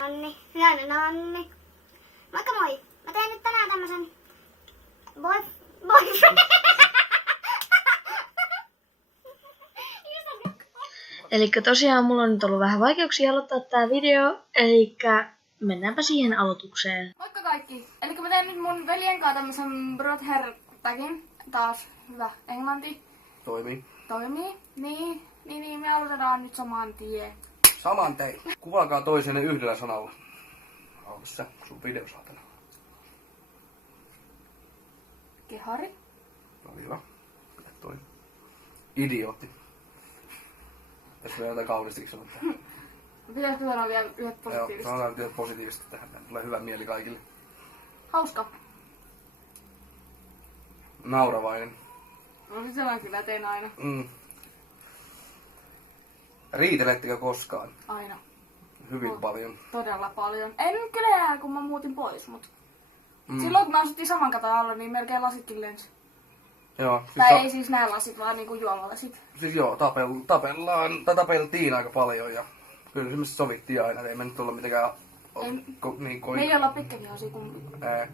Nonni. Nonni. Moikka moi. Mä teen nyt tänään tämmösen boyfriend. Elikkä tosiaan mulla on nyt ollut vähän vaikeuksia aloittaa tää video, elikkä mennäänpä siihen aloitukseen. Moikka kaikki! Elikkä mä teen nyt mun veljen kanssa tämmösen Brother-tagin. Taas hyvä englanti. Toimii. Niin, me aloitetaan nyt saman tien. Saman tein. Kuvaakaa toisenne yhdellä sanalla. Auta sä sun video saatana. Kehari. No hyvä. Pidä toi. Idiootti. Tässä vielä jotain kaunistikin sanottaa. Pitäisikö sanoa vielä yhdet Joo, positiiviset? sanotaan nyt yhdet positiivisesti tähän. Tulee hyvä mieli kaikille. Hauska. Nauravainen. No sit sellainen kyllä teen aina. Riitelettekö koskaan? Aina. Hyvin paljon. Todella paljon. En nyt kyllä enää, kun mä muutin pois, mut... Silloin kun me asuttiin saman katon alla, niin melkein lasitkin lensi. Joo. Tai ei siis nää lasit, vaan niinku juomalasit. Siis joo, tapeltiin aika paljon ja kyllä se missä sovittiin aina, ei me nyt olla mitenkään Me ei olla pitkävihoisia kumpikaan.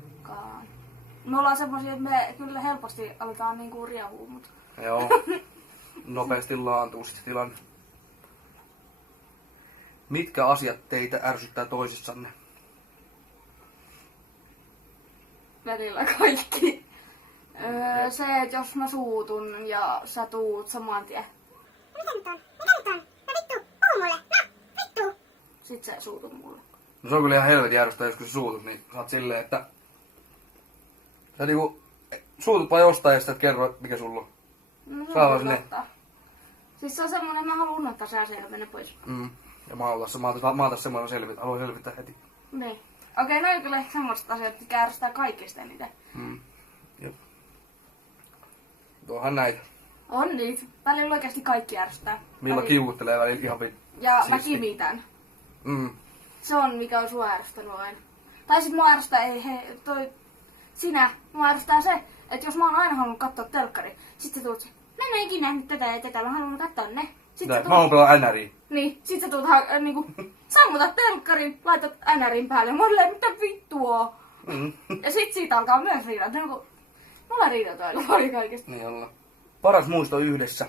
Me ollaan semmosia, että me kyllä helposti aletaan niinku riehua, mut... Joo. Nopeasti laantuu sit tilanne. Mitkä asiat teitä ärsyttää toisissanne? Välillä kaikki. Se, että jos mä suutun ja sä tuut saman tien. Mitä nyt on? No vittu, puhu mulle. No, vittu. Sit sä suutut mulle. No se on kyllä ihan helvetin järjestä, jos kun sä suutut, niin sä oot silleen, että... Sä niinku... Suutut vaan jostain ja sitten et kerro, mikä sulla on. No se Saa on vaan kyllä sinne. totta. Siis se on semmonen, että mä haluan unohtaa se asia ja mennä pois. Ja mä oon taas semmoinen haluan selvittää heti. Niin. Okei, no on kyllä ehkä semmoiset asiat, jotka ärsyttää kaikista eniten. Jop. Tuohan näitä. On niitä. Välillä oikeasti kaikki ärsyttää. Milla kiukuttelee välillä ihan Ja mä siisti. kimitän. Mm. Se on mikä on sua ärsyttänyt aina. Tai sit mua ärsyttää, mua ärsyttää se, että jos mä oon aina halunnut katsoa telkkari, sit sä tuut, mä en ikinä nähnyt tätä ja tätä, mä haluan katsoa ne. Mä oon pelaa NRI. Niin, sit sä tuut niinku, sammutat telkkarin, laitat NRin päälle, mä oon mitä vittua. Ja sit siitä alkaa myös riidat. Niinku, mulla riidat aina paljon kaikesta. Niin ollaan. Paras muisto yhdessä.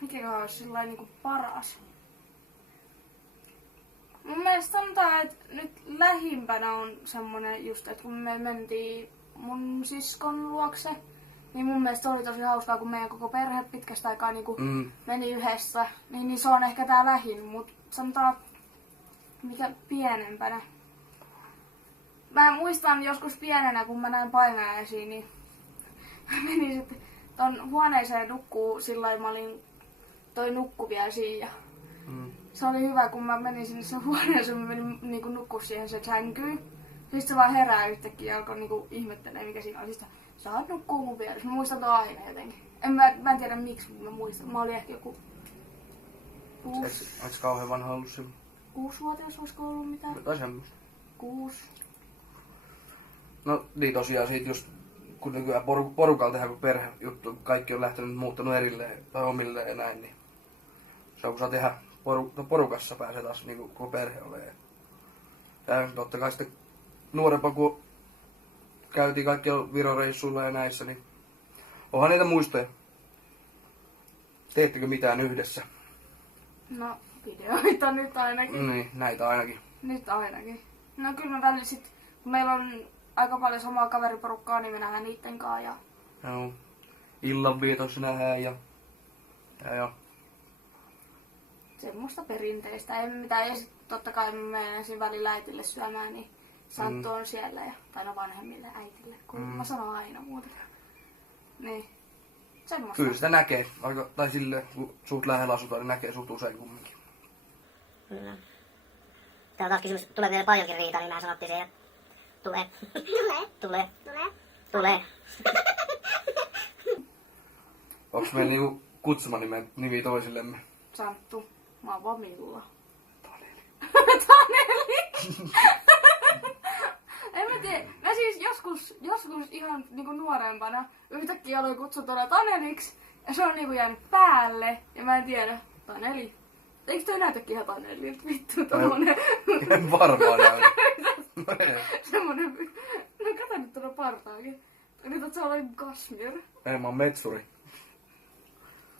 Mikäköhän olisi sillain niinku paras? Mun mielestä sanotaan, että nyt lähimpänä on semmonen just, että kun me mentiin mun siskon luokse, niin mun mielestä se oli tosi hauskaa, kun meidän koko perhe pitkästä aikaa niinku meni yhdessä. Niin se on ehkä tää lähin, mut sanotaan, mikä pienempänä. Mä muistan joskus pienenä, kun mä näin painajaisia, niin mä menin sitten ton huoneeseen nukkuu sillain, mä olin toi nukku vielä siinä. Se oli hyvä, kun mä menin sinne sen huoneeseen, mä menin niinku nukkua siihen se sänkyyn. Sitten se vaan herää yhtäkkiä ja alkoi niinku ihmettelee, mikä siinä on. Sitten saat nukkuu mun vieressä. Mä muistan tuon aina jotenkin. Mä en tiedä miksi, mutta mä muistan. Mä olin ehkä joku 6... Olis kauhean vanha ollut silloin? 6-vuotias, olisiko ollut mitään? Tai semmoista. 6. No niin tosiaan siitä just, kun nykyään porukalla tehdään kun perhejuttu, kaikki on lähtenyt muuttanut erilleen tai omilleen ja näin, niin se on kun saa tehdä porukassa pääsee taas niin kuin koko perhe olee. Ja totta kai sitten nuorempaa kun käytiin kaikki viroreissuilla ja näissä, niin onhan niitä muistoja. Teettekö mitään yhdessä? No, videoita nyt ainakin. Niin, näitä ainakin. Nyt ainakin. No kyllä me välillä sit, kun meillä on aika paljon samaa kaveriporukkaa, niin me nähdään niitten kanssa ja... Joo. Illanvietossa nähdään ja semmoista perinteistä. Ei mitään. Ja sit totta kai me menen siinä välillä äitille syömään, niin Santtu on siellä. Ja, tai no vanhemmille äitille, kun mä sanon aina muuten. Niin. Semmoista. Kyllä sitä näkee. Tai silleen, kun suut lähellä asutaan, niin näkee sut usein kumminkin. Kyllä. Täällä taas kysymys, tulee vielä paljonkin riitaa, niin mä sanottiin se, että tulee. Onks meillä niinku kutsumanimi toisillemme? Santtu. Mä oon vaan Milla. Taneli. Taneli! En mä tiedä. Mä siis joskus ihan niinku nuorempana yhtäkkiä aloin kutsua tuolla Taneliksi. Ja se on niinku jäänyt päälle. Ja mä en tiedä. tai 4. Eikö toi näytäkin ihan tai 4? Vittu, tommonen... En varmaan näy. Semmonen... No kato nyt tuolla partaakin. Nyt oot sä olla Kashmir. Ei, mä oon metsuri.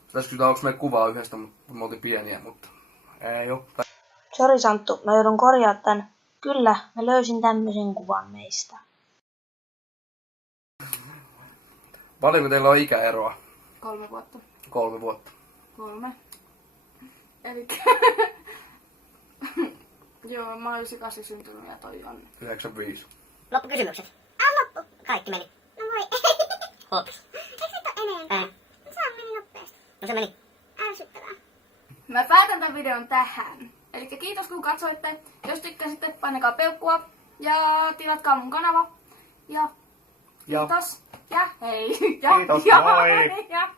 Pitäis kysyä, onks meillä kuvaa yhdestä, mutta me oltiin pieniä, mutta... Ei oo. Sori Santtu, mä joudun korjaa tän. Kyllä, mä löysin tämmöisen kuvan meistä. Paljonko teillä on ikäeroa? 3 vuotta. 3 vuotta. 3. Elikkä... Joo, mä oon 98 syntynyt ja toi on... 95. Loppukysymykset. Loppu. Kaikki meni. No voi. Hops. Eikö sit oo enempää? Ei. Se on meni nopeasti. No se meni. Ärsyttävää. Mä päätän tämän videon tähän. Eli kiitos kun katsoitte. Jos tykkäsitte, painakaa peukkua. Ja tilatkaa mun kanava. Ja kiitos. Ja hei. Ja, Kiitos, ja, moi. Ja.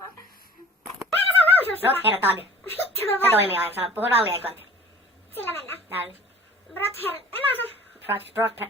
Brott herr tag. Vittu Se vai. toimii aina. Saa puhua rallia englantia. Sillä mennään. Täällä. Brother. En osaa. Brott.